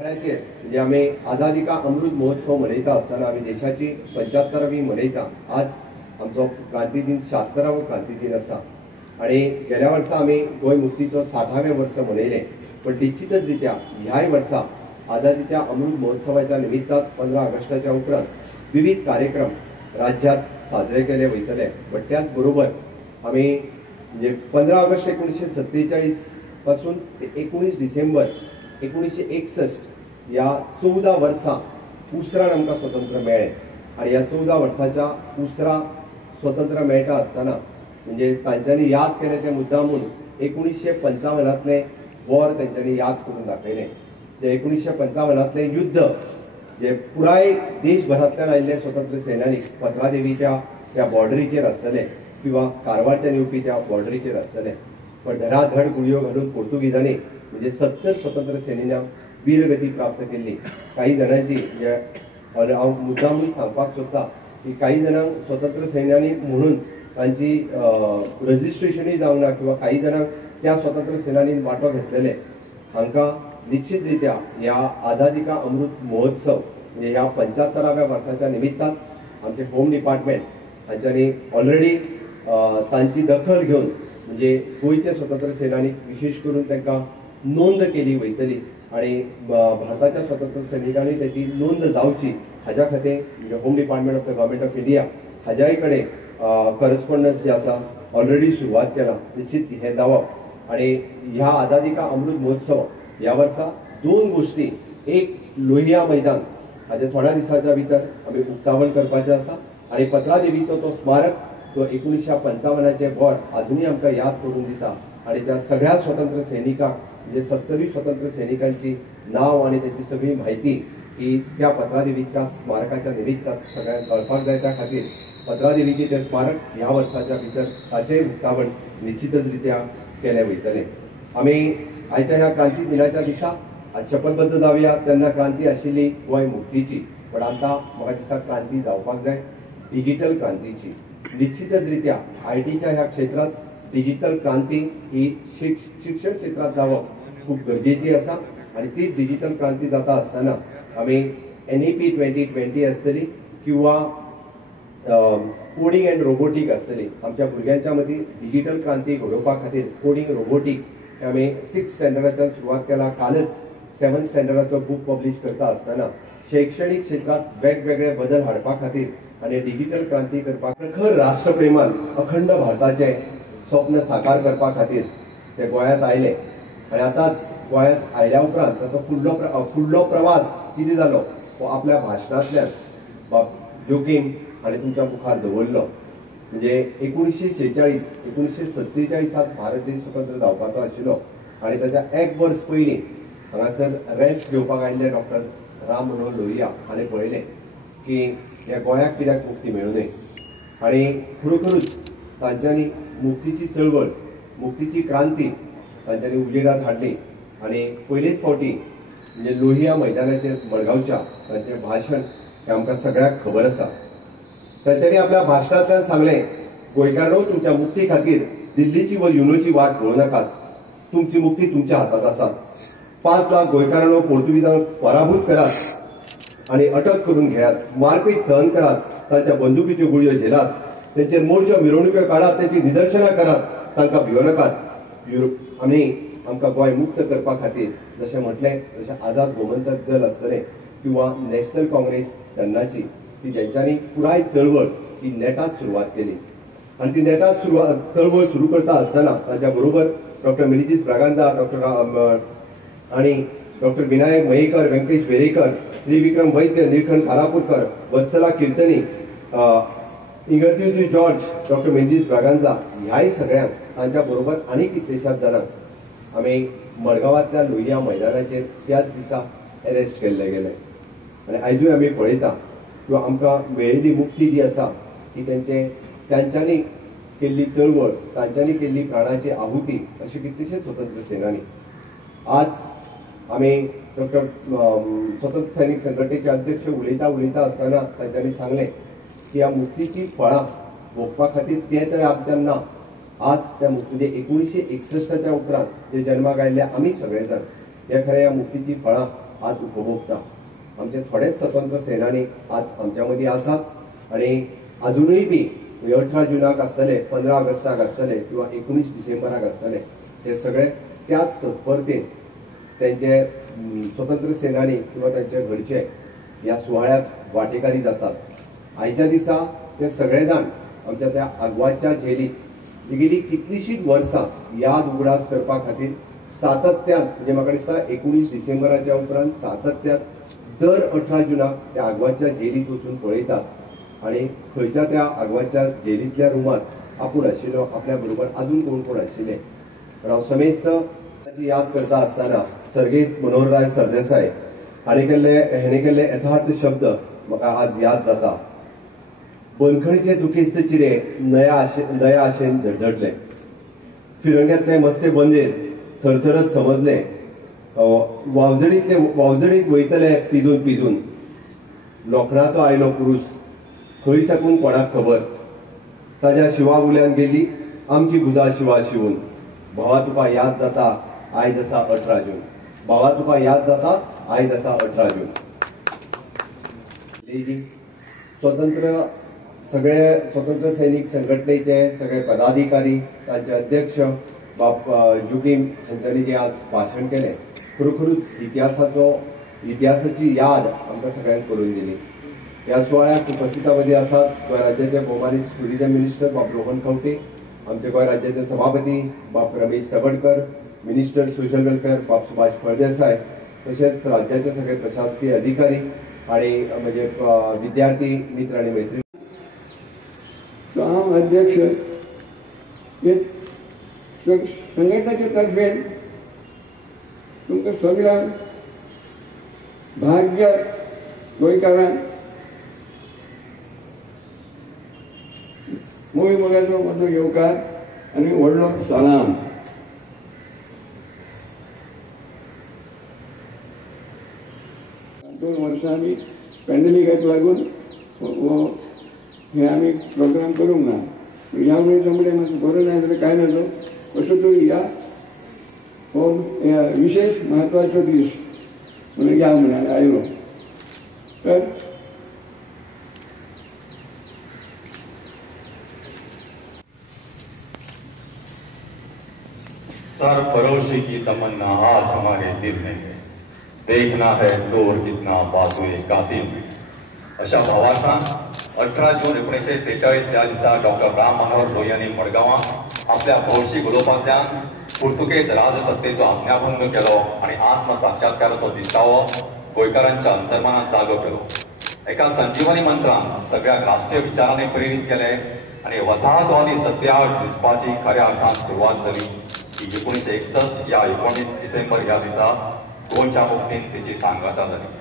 म्हणजे आम्ही आझादी का अमृत महोत्सव मनयता असताना आम्ही देशाची 75वी मनयता. आज आमचो क्रांती दिन 76वो क्रांती दिन आसा आणि गेल्या वर्सा आम्ही गोंय मुक्तीचो 60वें वर्स मनयले. पण निश्चितच रित्या ह्याय वर्सा आझादीच्या अमृत महोत्सवाच्या निमित्तान 15 ऑगस्टाच्या उपरांत विविध कार्यक्रम राज्यात साजरे केले वयतले. पण त्याच बरोबर आम्ही म्हणजे 15 ऑगस्ट 1947 पासून ते 19 डिसेंबर 1961 या 14 वर्सां उसरान आमकां स्वतंत्र मेळ्ळें. आणि ह्या 14 वर्साच्या उसरा स्वतंत्र मेळटा आसतना म्हणजे तांच्यांनी याद केले ते मुद्दामून 1955तले वॉर तांच्यांनी याद करून दाखयलें. जे 1955तले युद्ध जे पुराय देशभरांतल्यान आयिल्ले स्वतंत्र सैनिक पत्रादेवीच्या त्या बॉर्डरीचेर आसतले किंवा कारवारच्यान येवपी त्या बॉर्डरीचेर आसतले. पण धडाधड गुळयो घालून पोर्तुगीजांनी म्हणजे 70 स्वतंत्र सैनिकांक वीरगती प्राप्त केली. काही जणांची हांव मुद्दामून सांगपाक सोदतां की काही जणांक स्वतंत्र सैन्यांनी म्हणून तांची रजिस्ट्रेशनूय जावंक ना किंवा काही जणांक त्या स्वतंत्र सेनानीन वांटो घेतलेले. हांकां निश्चित रित्या ह्या आझादी का अमृत महोत्सव म्हणजे ह्या 75व्या वर्साच्या निमित्तान आमचे होम डिपार्टमेंट हांच्यांनी ऑलरेडी तांची दखल घेवन म्हणजे गोंयचे स्वतंत्र सैनिक विशेष करून तांकां नोंद केली वयतली आणि भारताच्या स्वतंत्र सैनिकांनी त्याची नोंद जावची हाज्या खातीर म्हणजे home department of the government of India हाज्याय कडेन करस्पॉन्डन्स जे आसा ऑलरेडी सुरवात केला. निश्चित हे जावप आणि ह्या आझादी का अमृत महोत्सव ह्या वर्सा 2 गोष्टी. एक लोहिया मैदान हाजे थोड्या दिसांच्या भितर आमी उक्तावण करपाचें आसा आणि पत्रादेवीचो तो स्मारक तो 1955चे वॉर अजूनही आमकां याद करून दिता आणि त्या सगळ्या स्वतंत्र सैनिकांक म्हणजे 70 स्वतंत्र सैनिकांची नाव आणि त्याची सगळी माहिती ही त्या पत्रादेवीच्या स्मारकाच्या निमित्तान सगळ्यांक कळपाक जाय. त्या खातीर पत्रादेवीचे ते स्मारक ह्या वर्साच्या भितर ताचेंय उक्तावण निश्चितच रित्या केलें वयतलें. आमी आयच्या ह्या क्रांती दिनाच्या दिसा आज शपथबद्ध जावया. तेन्ना क्रांती आशिल्ली गोंय मुक्तीची. पण आतां म्हाका दिसता क्रांती जावपाक जाय डिजिटल क्रांतीची. निश्चितच रित्या आयटीच्या ह्या क्षेत्रात डिजिटल क्रांती ही शिक्षण क्षेत्रात जावप खूप गरजेची आसा आणि ती डिजिटल क्रांती जाता आसतना आमी NEP 2020 आसतली किंवा कोडिंग अँड रोबोटिक आसतली. आमच्या भुरग्यांच्या मदीं डिजिटल क्रांती घडोवपा खातीर कोडिंग रोबोटिक आमी 6th स्टँडर्डाच्यान सुरवात केला. कालच 7th स्टँडर्डाचो बुक पब्लीश करता आसतना शैक्षणीक क्षेत्रात वेगवेगळे बदल हाडपा खातीर आणि डिजिटल क्रांती करपाक प्रखर राष्ट्रप्रेमान अखंड भारताचे स्वप्न साकार करपा खातीर ते गोंयांत आयले. आणि आतांच गोंयांत आयल्या उपरांत ताचो फुडलो प्रवास कितें जालो हो आपल्या भाशणांतल्यान जोखीम आणि तुमच्या मुखार दवरलो. म्हणजे 1946 1947 भारत देश स्वतंत्र जावपाचो आशिल्लो आणि ताच्या 1 वर्स पयलीं हांगासर रेस्ट घेवपाक आयिल्ले डॉक्टर राम मनोहर लोहिया हाणें पळयलें की ह्या गोंयाक कित्याक मुक्ती मेळूं नये. आणि खरोखरूच तांच्यांनी मुक्तीची चळवळ मुक्तीची क्रांती तांच्यांनी उजेडात हाडली. आणि पयलेच फावटी म्हणजे लोहिया मैदानाचेर मडगांवच्या तांचें भाशण हें आमकां सगळ्यांक खबर आसा. तांच्यांनी आपल्या भाशणांतल्यान सांगलें गोंयकारांनो तुमच्या मुक्ती खातीर दिल्लीची व युनोची वाट पळोवं नाकात. तुमची मुक्ती तुमच्या हातात आसा. 5 लाख गोंयकारांनो पोर्तुगीजांक पराभूत करात आणि अटक करून घेयात. मारपीट सहन करात. तांच्या बंदुकीच्यो गुळयो झेलात. त्यांचेर मोर्चो मिरवणुक्यो काडात. त्यांची निदर्शनां करात. तांकां भियो नाकात. आमी आमकां गोंय मुक्त करपा खातीर जशें म्हटलें तशें आझाद गोमंतक दल आसतलें किंवा नॅशनल काँग्रेस तेन्नाची ती जेंच्यांनी पुराय चळवळ ही नेटात सुरवात केली. आणि ती नेटात चळवळ सुरू करता आसतना ताच्या बरोबर डॉक्टर मिलीजीस ब्रागांझा आणि डॉक्टर विनायक मयेकर व्यंकटेश वेरेकर श्रीविक्रम वैद्य निळकंठ खालापूरकर वत्सला कीर्तनी इंगरत्यूजी जॉर्ज डॉक्टर मिलीजीस ब्रागांझा ह्याय सगळ्यांक तांच्या बरोबर आनी कितलेशाच जाणांक आमी मडगांवांतल्या लोहिया मैदानाचेर त्याच दिसा अरेस्ट केल्ले गेले. आनी आयजूय आमी पळयता किंवा आमकां मेळिल्ली मुक्ती जी आसा ती त्यांच्यांनी केल्ली चळवळ तांच्यांनी केल्ली प्राणाची आहुती अशी कितलेशेच स्वतंत्र सेनानी. आज आमी डॉक्टर स्वतंत्र सैनिक संघटनेचे अध्यक्ष उलयता आसतना तांच्यांनी सांगलें की ह्या मुक्तीची फळां भोगपा खातीर तें तर आमच्यान ना. आज त्या म्हणजे 1961च्या उपरांत जे जन्माक आयिल्ले आमी सगळे जाण हे खरें ह्या मुक्तीची फळां आज उपभोगता. आमचे थोडेच स्वतंत्र सेनानी आज आमच्या मदीं आसात आणि अजूनय बी 18 जुनाक आसतले, 15 ऑगस्टाक आसतले किंवा 19 डिसेंबराक आसतले, हे सगळे त्याच तत्परतेन त्यांचे स्वतंत्र सेनानी किंवा त्यांचे घरचे ह्या सुवाळ्यात वांटेकारी जातात. आयच्या दिसा ते सगळे जाण आमच्या त्या आग्वादच्या जेलीत गेली कितलीशींच वर्सां याद उगडास करपा खातीर सातत्यान, म्हणजे म्हाका दिसता 19 डिसेंबराच्या उपरांत सातत्यान दर 18 जुनाक त्या आग्वादच्या जेलीत वचून पळयतात आणि खंयच्या त्या आग्वादच्या जेलींतल्या रुमांत आपूण आशिल्लो, आपल्या बरोबर अजून कोण कोण आशिल्ले. हांव समेस्त ताची याद करता आसतना सर्गेस्त मनोहरराय सरदेसाय हाणें केल्ले यथार्थ शब्द म्हाका आज याद जाता. बंदखणीचे दुखिस्त चिरे नया आशेन धडधडले, फिरंग्यातले मस्ते बंदेर थरथरत समजले, वावजडीत वयतले पिजून पिजून, लोखणाचो आयलो पुरूस खंय साकून कोणाक खबर, ताज्या शिवा उल्यान गेली आमची बुजा शिवा शिवून, भावा तुका याद जाता आयज आसा 18 जून, भावा तुका याद जाता आयज आसा 18 जून. सगळे स्वतंत्र सैनिक संघटनेचे सगळे पदाधिकारी, तांचे अध्यक्ष बाप जुगीम हांच्यांनी जे आज भाशण केलें, खरोखरूच इतिहासाची याद आमकां सगळ्यांक करून दिली. ह्या सुवाळ्याक उपस्थितांमध्ये आसात गोंय राज्याचे भौमानीत टुरिझम मिनिस्टर बाप रोहन खंवटे, आमचे गोंय राज्याचे सभापती बाप रमेश तबडकर, मिनिस्टर सोशल वेलफेअर बाप सुभाष फळदेसाय, तशेंच राज्याचे सगळे प्रशासकीय अधिकारी आणि म्हणजे विद्यार्थी मित्र आणि मैत्री. हांव अध्यक्ष संघटनेचे तर्फेन तुमकां सगळ्यांक भाग्य गोंयकारांक मोगाचो म्हजो येवकार आनी व्हडलो सलाम. दोन वर्सां आमी पॅन्डेमिकाक लागून हे आमी प्रोग्राम करूंक ना. ह्या वेळेस समोर मातसो बरो ना जाल्यार कांय नाजो, कसो तरी हो विशेष म्हत्वाचो दीस म्हणून या म्हणून आयलो. सर फरोशी की तमन्ना आज हमारे दिल में है, देखना है दूर कितना बाजूए कातिल. अशा भावार्थान 18 जून 1943 या दिसा डॉक्टर राम मनोहर लोहियांनी मडगांवां आपल्या भौशीक उलोवपांतल्यान पुर्तुगेज राजसत्तेचो आज्ञाभंग केलो आणि आत्मसाक्षात्काराचो दिसावो गोंयकारांच्या अंतर्मनात जागो केलो. एका संजीवनी मंत्रान सगळ्या राष्ट्रीय विचारांनी प्रेरीत केले आणि वसाहतवादी सत्याग्रह दिसपाची खऱ्या अर्थान सुरवात जाली. 1961 या 19 डिसेंबर ह्या दिसा गोंयच्या मुक्तीन तिची सांगता जाली.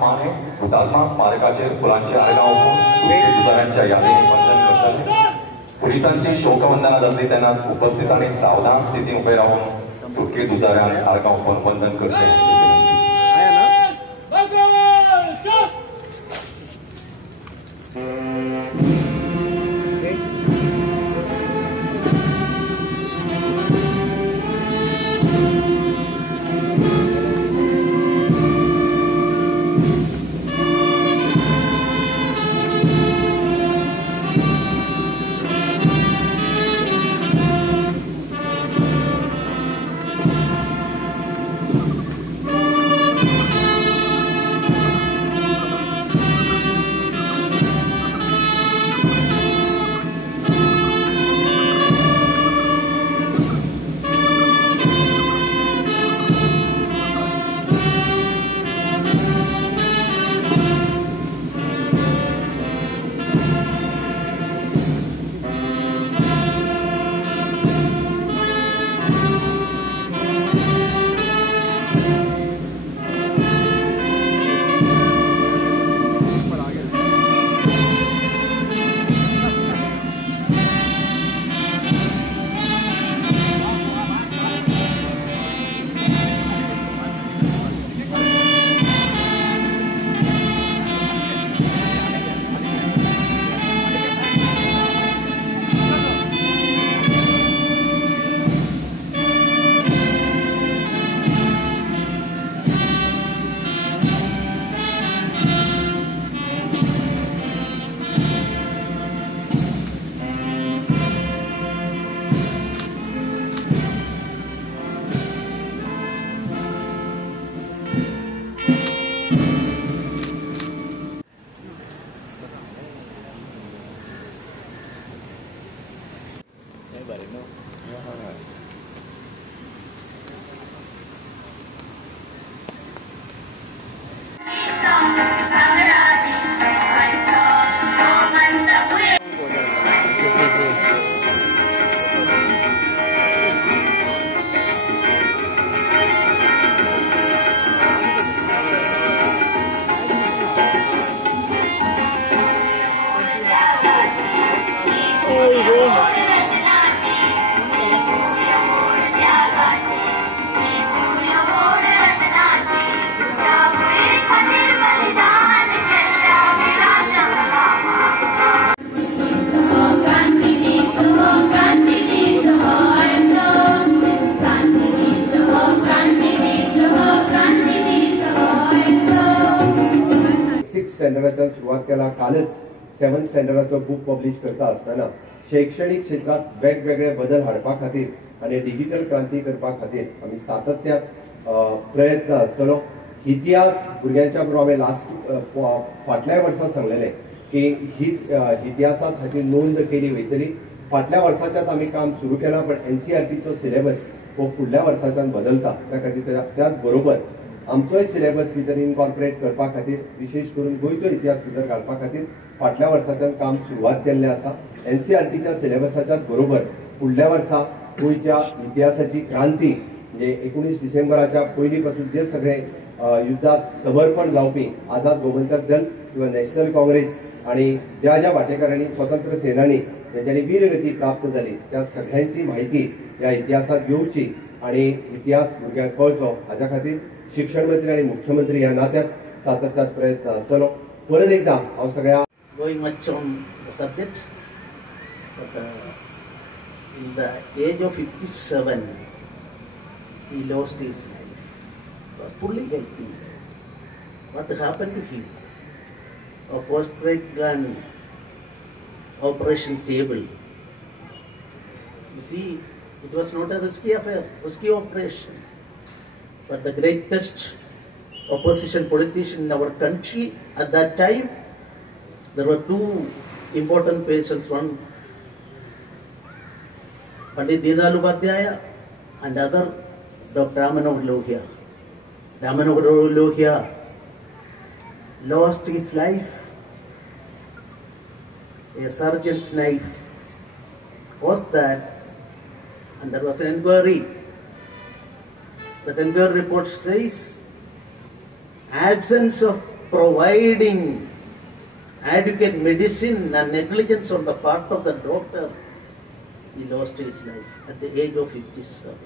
माने हुतात्मा स्मारकाचे फुलांचे आळगा ओपून सुटके जुजाऱ्यांच्या यादीने वंदन करतले. पोलिसांची शोकवंदना जातली त्यांना उपस्थित आणि सावधान स्थितीत उभे राहून सुटके जुजाऱ्याने आळगा ओपून वंदन करते. स्टँडर्डाचा सुरुवात केला. कालच 7th स्टँडर्डाचो बुक पब्लिश करता असताना शैक्षणिक क्षेत्रात वेगवेगळे बदल हाडपा खातीर आणि डिजिटल क्रांती करपा खातीर आमी सातत्यान प्रयत्न आसतलो. इतिहास भुरग्यांच्या बरोबर हांवें फाटल्या वर्सा सांगलेले की ही इतिहासा खातीर नोंद केली वयतली. फाटल्या वर्साच्याच आमी काम सुरू केलां, पण NCERTचो सिलेबस हो फुडल्या वर्साच्यान बदलता. त्या खातीर त्याच बरोबर आमचोय सिलेबस भितर इनकॉर्पोरेट करपा खातीर विशेष करून गोंयचो इतिहास भितर घालपा खातीर फाटल्या वर्साच्यान काम सुरवात केल्लें आसा. NCERTच्या सिलेबसाच्याच बरोबर फुडल्या वर्सा गोंयच्या इतिहासाची क्रांती म्हणजे 19 डिसेंबराच्या पयलीं पासून जे सगळे युद्धात समर्पण जावपी आझाद गोमंतक दल किंवा नॅशनल काँग्रेस आणि ज्या ज्या वांटेकारांनी स्वतंत्र सेनानी ज्यांच्यानी वीरगती प्राप्त जाली त्या सगळ्यांची माहिती ह्या इतिहासात येवची आणि इतिहास भुरग्यांक कळचो हाच्या खातीर शिक्षण मंत्री आणि मुख्यमंत्री ह्या नात्यात सातत्यात प्रयत्न आसतलो. परत एकदा हांव सगळ्या going much on the subject, but in the age of 57, he lost his life. He was fully healthy. What happened to him? A first-rate gun operation table. You see, it was not a risky affair, risky operation. But the greatest opposition politician in our country at that time, there were two important persons. One, Pandit Deenayal Upadhyaya, and other, Dr. Ramanohar Lohia. Ramanohar Lohia lost his life. A surgeon's knife caused that, and there was an inquiry. The inquiry report says absence of providing adequate medicine and negligence on the part of the doctor, he lost his life at the age of 57.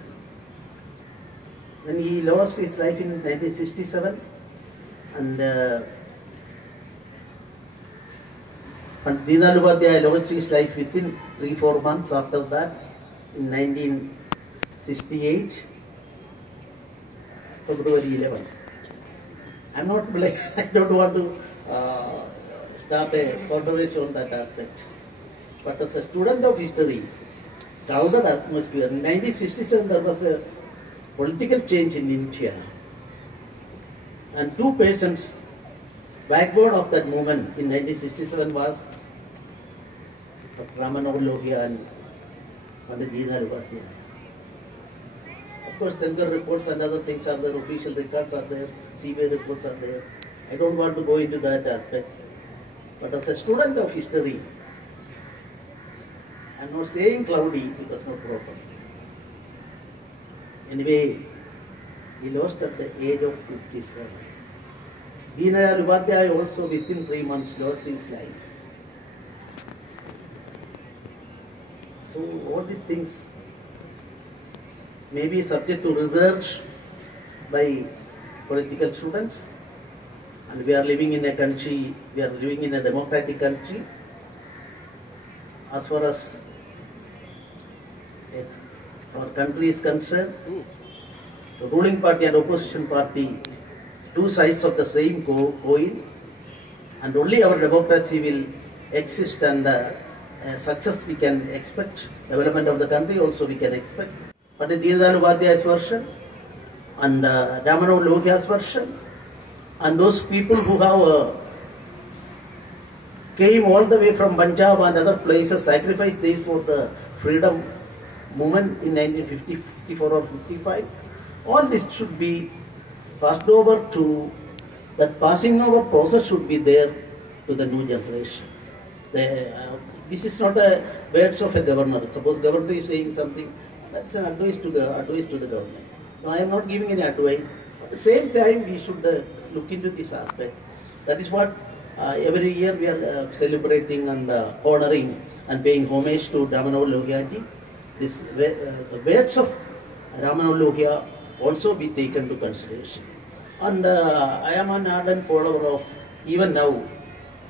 When he lost his life in 1967, and Deenal Upadhyaya lost his life within 3-4 months after that, in 1968, February 11. I'm not like, I don't want to start a controversy on that aspect. But as a student of history, crowded atmosphere, in 1967 there was a political change in India. And two persons, backbone of that movement in 1967 was Dr. Ramanohar Lohia and Deenal Upadhyaya. Of course, Tengar reports and other things are there, official records are there, CBI reports are there. I don't want to go into that aspect. But as a student of history, I'm not saying cloudy because not proper. Anyway, he lost at the age of 57. Deenal Upadhyaya also within 3 months lost his life. So all these things may be subject to research by political students, and we are living in a country, we are living in a democratic country. As far as our country is concerned, the ruling party and opposition party, two sides of the same coin, and only our democracy will exist, and success we can expect, development of the country also we can expect. But the Deenal Upadhyaya's version and Ramanohar Lohia's version, and those people who have came all the way from Punjab and other places, sacrificed this for the freedom movement in 1954 or 55, all this should be passed over to, that passing over process should be there to the new generation. This is not the words of a governor. Suppose governor is saying something, that's an advice to the government. No, I am not giving any advice. At the same time, we should look into this aspect. That is what every year we are celebrating and honoring and paying homage to Ramanohar Lohia ji. The words of Ramanohar Lohia also be taken to consideration. And I am an ardent follower of, even now,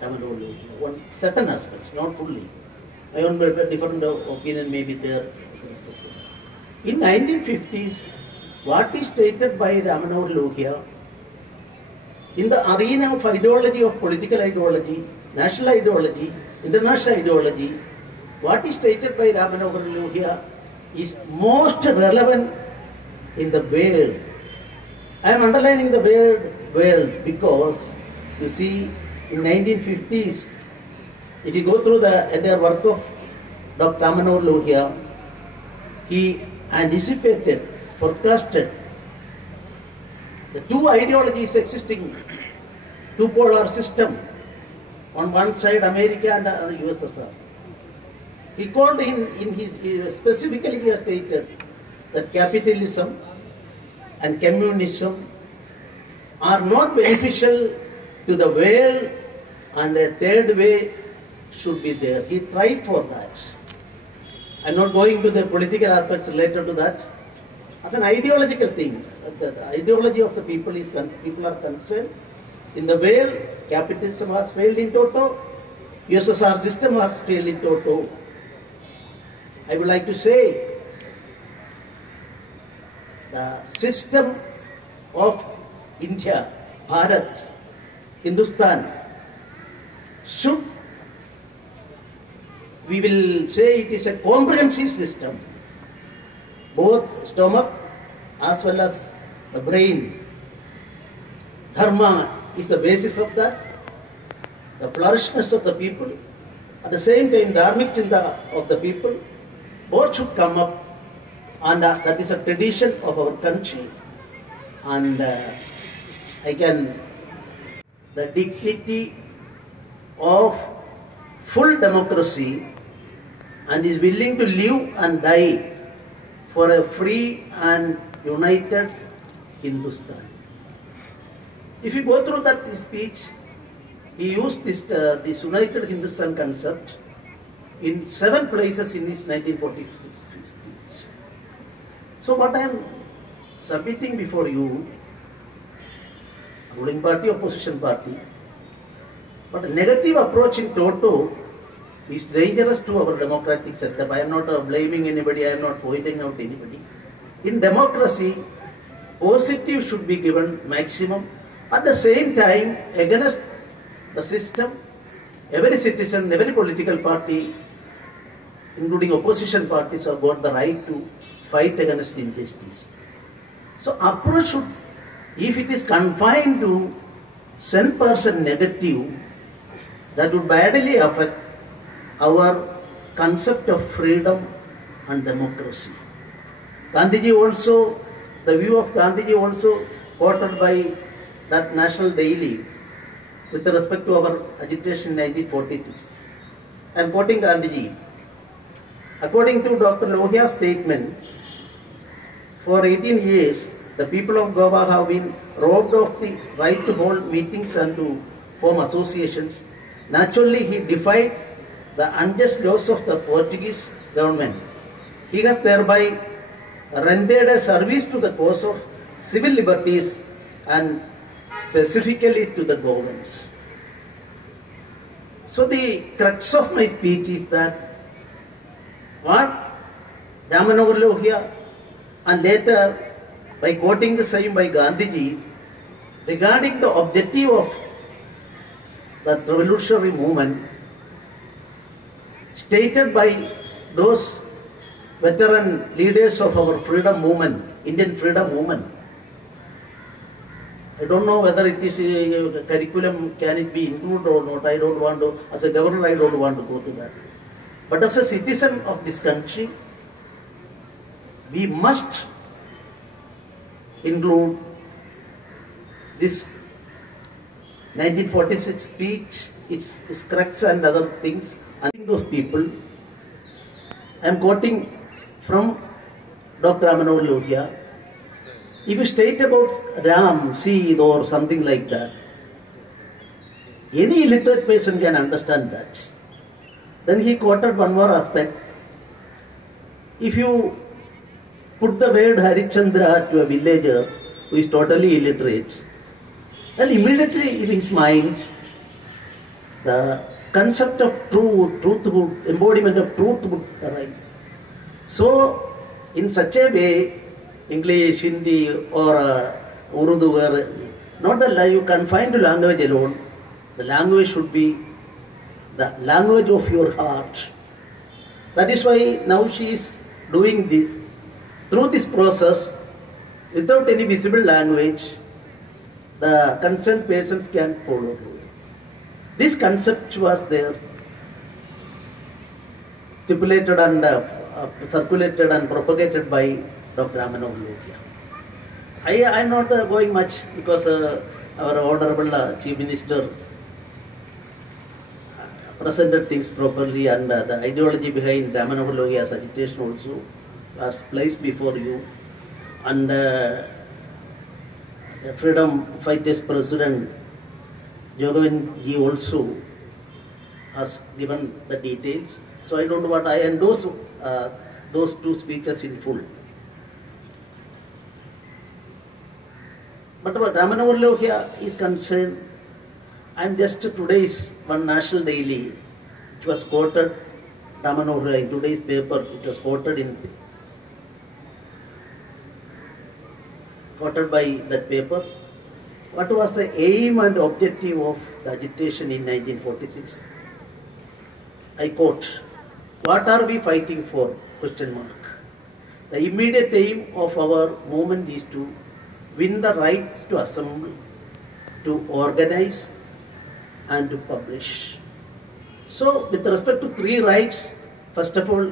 Ramanohar Lohia. One certain aspects, not fully. My own different opinion may be there. In 1950s, what is stated by Ramanohar Lohia in the arena of ideology, of political ideology, national ideology, international ideology, what is stated by Ramanohar Lohia is most relevant in the world. I am underlining the word world because, you see, in 1950s, if you go through the entire work of Dr. Ramanohar Lohia, he anticipated, forecasted the two ideologies existing, two polar system. On one side America and the USSR. He called in his, specifically he has stated that capitalism and communism are not beneficial to the world, and a third way should be there. He tried for that. I am not going to the political aspects related to that. As an ideological thing, the ideology of the people is people are concerned. In the world, capitalism has failed in toto, USSR system has failed in toto. I would like to say, the system of India, Bharat, Hindustan, should, we will say it is a comprehensive system, both stomach as well as the brain. Dharma is the basis of that, the flourishness of the people, at the same time dharmic chinta of the people, both should come up, and that is a tradition of our country. And the dignity of full democracy, and is willing to live and die for a free and united Hindustan. If you go through that speech, he used this United Hindustan concept in 7 places in his 1946 speech. So what I am submitting before you, ruling party, opposition party, but a negative approach in toto is dangerous to our democratic setup. I am not blaming anybody, I am not pointing out anybody. In democracy, positive should be given maximum. At the same time, against the system, every citizen, every political party, including opposition parties, have got the right to fight against injustice. So approach should, if it is confined to 10% negative, that would badly affect our concept of freedom and democracy. Gandhiji also, the view of Gandhiji also quoted by that national daily with respect to our agitation in 1946. I am quoting Gandhiji. According to Dr. Lohia's statement, for 18 years, the people of Goa have been robbed of the right to hold meetings and to form associations. Naturally, he defied the unjust laws of the Portuguese government. He has thereby rendered a service to the cause of civil liberties and specifically to the governments. So the crux of my speech is that what Ramanohar Lohia and later by quoting the same by Gandhiji regarding the objective of the revolutionary movement stated by those veteran leaders of our freedom movement, Indian freedom movement. I don't know whether it is a curriculum, can it be included or not. I don't want to, as a governor, I don't want to go to that. But as a citizen of this country, we must include this 1946 speech, its crux and other things. And those people, I am quoting from Dr. Ramanohar Lohia. If you state about Ram, Seed or something like that, any illiterate person can understand that. Then he quoted one more aspect. If you put the word Harichandra to a villager who is totally illiterate, then immediately in his mind, the concept of truth, embodiment of truth would arise. So, in such a way, English, Hindi or Urdu were not that you confined to language alone. The language should be the language of your heart. That is why now she is doing this. Through this process, without any visible language, the concerned persons can follow. This concept was there, stipulated and circulated and propagated by Dr. Ramanohar Lohia. I am not going much because our Honorable Chief Minister presented things properly and the ideology behind Ramanohar Lohia's agitation also was placed before you. And the Freedom Fighters President Jogavan ji also has given the details. So I don't know what I endorse those two speeches in full. But what Ramanohar Lohia is concerned, and just today's one national daily, it was quoted, Ramanohar in today's paper, it was quoted by that paper. What was the aim and objective of the agitation in 1946? I quote, "What are we fighting for? Question mark. The immediate aim of our movement is to win the right to assemble, to organize, and to publish." So, with respect to 3 rights, first of all,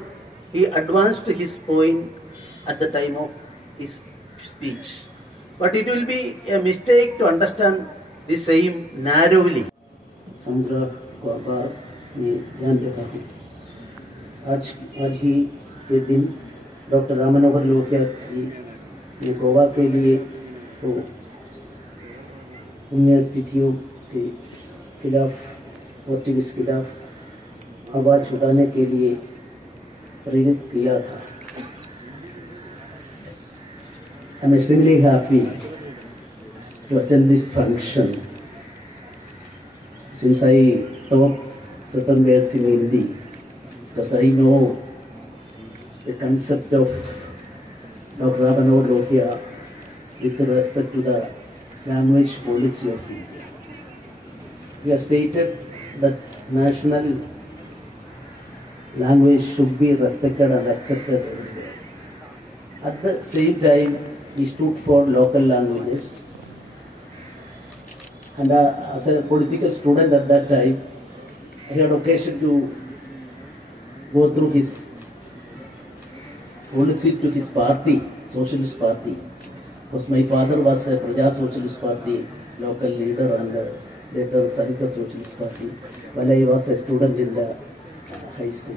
he advanced his point at the time of his speech. But it will be a mistake to understand the same narrowly. संग्रह और बार में ध्यान देता हूँ। आज ही के दिन doctor रामनोहर Lohia ji ने गोवा के लिए तो पुण्यतिथियों के खिलाफ पोर्चुगीज खिलाफ आवाज उठाने के लिए प्रेरित किया था. I'm extremely happy to attend this function since I talk certain words in Hindi because I know the concept of Dr. Abhinav Lohia with respect to the language policy of India. We have stated that national language should be respected and accepted everywhere. At the same time, we stood for local languages. And as a political student at that time, I had occasion to go through his policy to his party, Socialist Party. Because my father was a Praja Socialist Party local leader and later Sarita Socialist Party while I was a student in the high school.